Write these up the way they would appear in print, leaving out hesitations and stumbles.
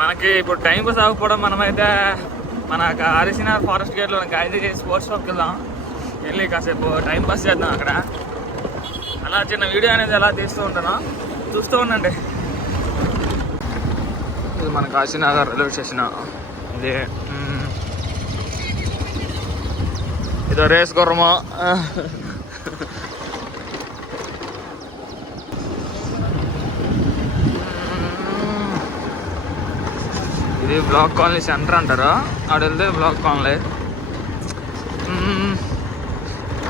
మనకి ఇప్పుడు time pass అవ్వకపోవడం, మనమైతే మన హరిసిన ఫారెస్ట్ గేట్లో గాయత్రి స్పోర్ట్స్ షాప్కి వెళ్దాం. వెళ్ళి కాసేపు టైం పాస్ చేద్దాం అక్కడ. అలా చిన్న వీడియో అనేది ఎలా తీస్తూ ఉంటాను, చూస్తూ ఉండండి. ఇది మన కాశీనగర్ రైల్వే స్టేషన్. ఇదో రేస్ గుర్రము. ఇది బ్లాక్ కాలనీ సెంటర్ అంటారు. ఆడ వెళ్తే black colony.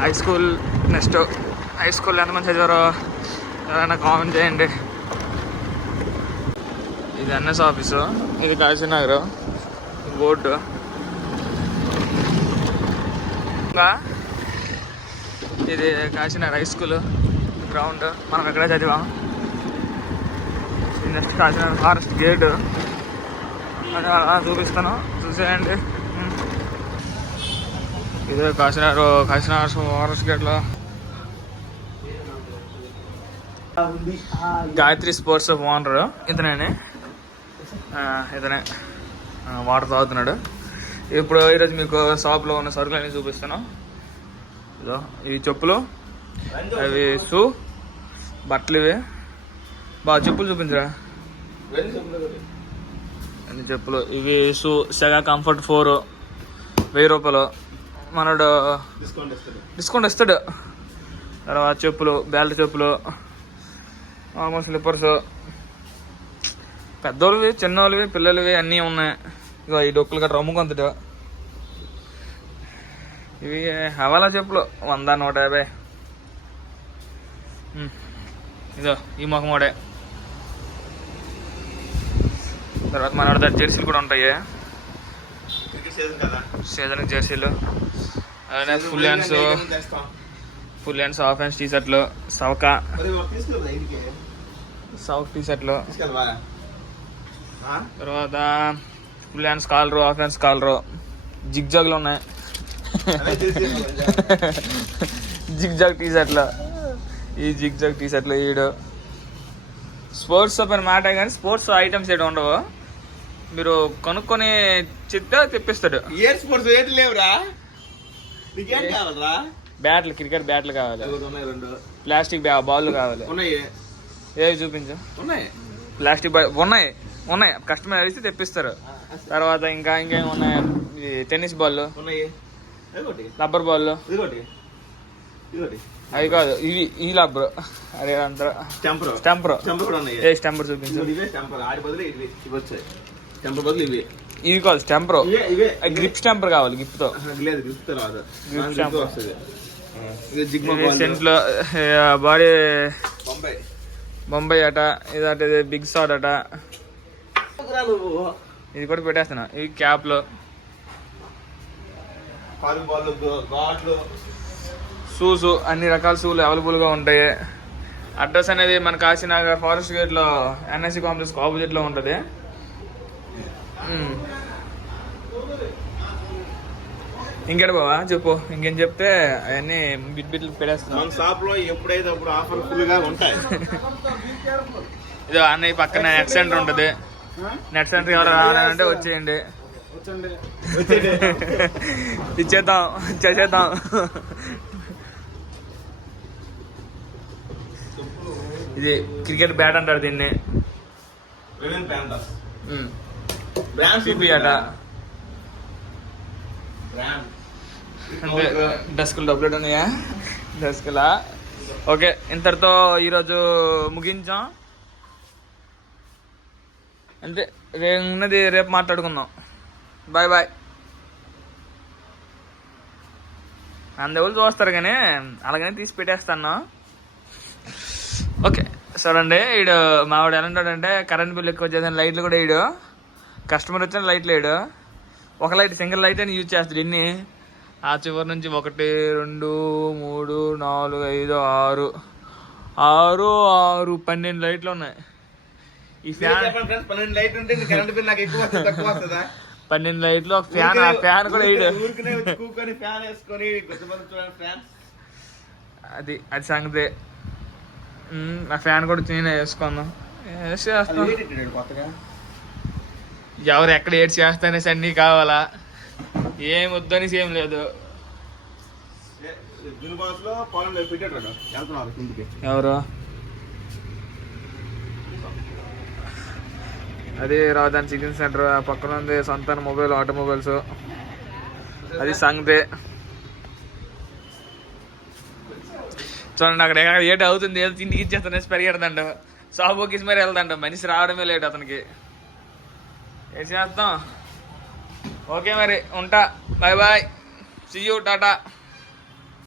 High school next high school ఎంతమంది చదివారో ఏదైనా కామెంట్ చేయండి. ఇది ఎన్ఎస్ ఆఫీసు, ఇది కాశీనగర్ బోర్డు. ఇది కాశీనగర్ హై స్కూల్ గ్రౌండ్, మనం ఎక్కడే చదివాం. ఇది నెక్స్ట్ కాశీనగర్ ఫారెస్ట్ గేట్ అలా చూపిస్తాను, చూసేయండి. ఇదే కాశీనగర్ ఫారెస్ట్ గేట్లో గాయత్రి స్పోర్ట్స్ ఓనర్ ఇతనే వాటర్ తాగుతున్నాడు. ఇప్పుడు ఈరోజు మీకు షాప్లో ఉన్న సరుకులన్నీ చూపిస్తాను. ఇదో ఇవి చెప్పులు, అవి షూ, బట్టలు. ఇవి బాగా చెప్పులు చూపించరా, అన్ని చెప్పులు. ఇవి షూ సెగా కంఫర్ట్ 4 1000 రూపాయలు. మనడు డిస్కౌంట్ ఇస్తాడు. తర్వాత చెప్పులు, బెల్ట్ చెప్పులు, మామూలు స్లిప్పర్స్, పెద్దోళ్ళవి, చిన్నోళ్ళవి, పిల్లలవి అన్నీ ఉన్నాయి. ఇగో ఈ డొక్కులు గట్రా అమ్ముకొంతడు. ఇవి హవాలా చెప్పులు 100 150. ఇదో ఈ మొహమోడే. తర్వాత మన దగ్గర జెర్సీలు కూడా ఉంటాయి, సీజన్ జెర్సీలు. అలానే ఫుల్ హ్యాండ్స్ హాఫ్ హ్యాండ్స్ టీ షర్ట్లు, సౌక్ టీ షర్ట్లు. తర్వాత full hands collar, half hands collar, జిగ్ జాగ్లు ఉన్నాయి. జిగ్ జాగ్ టీ షర్ట్లు, ఈ జిగ్ జాగ్ టీ షర్ట్లు. ఈడు స్పోర్ట్స్ షాప్ అని మాట, కానీ స్పోర్ట్స్ ఐటమ్స్ ఏడు ఉండవు. మీరు కొనుక్కొని చెప్తే తెప్పిస్తాడు. బ్యాట్లు, క్రికెట్ బ్యాట్లు కావాలి, ప్లాస్టిక్ బాల్ కావాలి. ఏవి చూపించు. ప్లాస్టిక్ ఉన్నాయి కస్టమర్ అడిగితే తెప్పిస్తారు. తర్వాత ఇంకా ఇంకేం ఉన్నాయి, టెన్నిస్ బాల్, రబ్బర్ బాల్. అవి కాదు, ఈ రబ్బర్. అదే అంటారు స్టంపర్. ఏ స్టంపర్ చూపించు. ఇవి కాదు స్టంపర్, గ్రిప్ స్టంపర్ కావాలి. గిప్ తో సెంట్లో బాడీ బొంబాయి అట, ఇదట బిగ్ షాట్ అట. ఇది కూడా పెట్టేస్తున్నా. ఇవి క్యాప్లు, షూస్, అన్ని రకాల షూలు అవైలబుల్గా ఉంటాయి. అడ్రస్ అనేది మన కాశీనగర్ ఫారెస్ట్ గేట్లో ఎన్ఎస్సి కాంప్లెక్స్ ఆపోజిట్లో ఉంటుంది. ఇంకేట బావా చెప్పు, ఇంకేం చెప్తే అవన్నీ బిట్లు పెట్టేస్తున్నాం. ఎప్పుడైతే అప్పుడు ఆఫర్ ఫుల్ గా ఉంటాయి. ఇదో అన్నయ్య పక్కన నెట్ సెంటర్ ఉంటుంది. నెట్ సెంటర్ ఎవరు రావాలంటే వచ్చేయండి, చేసేద్దాం. ఇది క్రికెట్ బ్యాట్ అంటారు దీన్ని. అట డస్కులు డబ్బులు ఉన్నాయా? డస్కులా. ఓకే, ఇంతటితో ఈరోజు ముగించాం. అంతే, ఉన్నది రేపు మాట్లాడుకుందాం. బాయ్. అందెవరు చూస్తారు కానీ అలాగనే తీసి పెట్టేస్తాను. ఓకే సరే. ఈడు మావాడు ఎలా ఉంటాడంటే, కరెంట్ బిల్ ఎక్కువ వచ్చేసిన లైట్లు కూడా వేయడు. కస్టమర్ వచ్చిన లైట్లు వేయడు. ఒక లైట్, సింగిల్ లైట్ అని యూజ్ చేస్తాడు. ఇన్ని ఆ చివరి నుంచి 1 2 3 4 5 6 12 లైట్లు ఉన్నాయి. ఈ ఫ్యాన్ 12 లైట్లు ఉంటే కరెంట్ బిల్ నాకు ఎక్కువ వస్తుంది, తక్కువ వస్తుందా? 12 లైట్లు, ఒక ఫ్యాన్. ఆ ఫ్యాన్ కూడా వేయడు. అది సంగతే. ఆ ఫ్యాన్ కూడా నేనే వేసుకున్నాను. ఎవరు ఎక్కడ ఏడ్ చేస్తానేసి అన్నీ కావాలా, ఏం వద్దనేసి ఏం లేదు. ఎవరు అది రాజధాని చికెన్ సెంటర్ పక్కన ఉంది, సంతాన మొబైల్ ఆటోమొబైల్స్, అది సంగతే. చూడండి అక్కడ ఎక్కడ ఏట అవుతుంది, ఏదో తిండికి ఇచ్చేస్తానే పరిగెడతాడు, షాపుకి మరి వెళ్తాడు, మనిషి రావడమే లేట్ అతనికి. ఏం చేస్తాం. ఓకే మరి ఉంటా, bye bye, see you, Tata.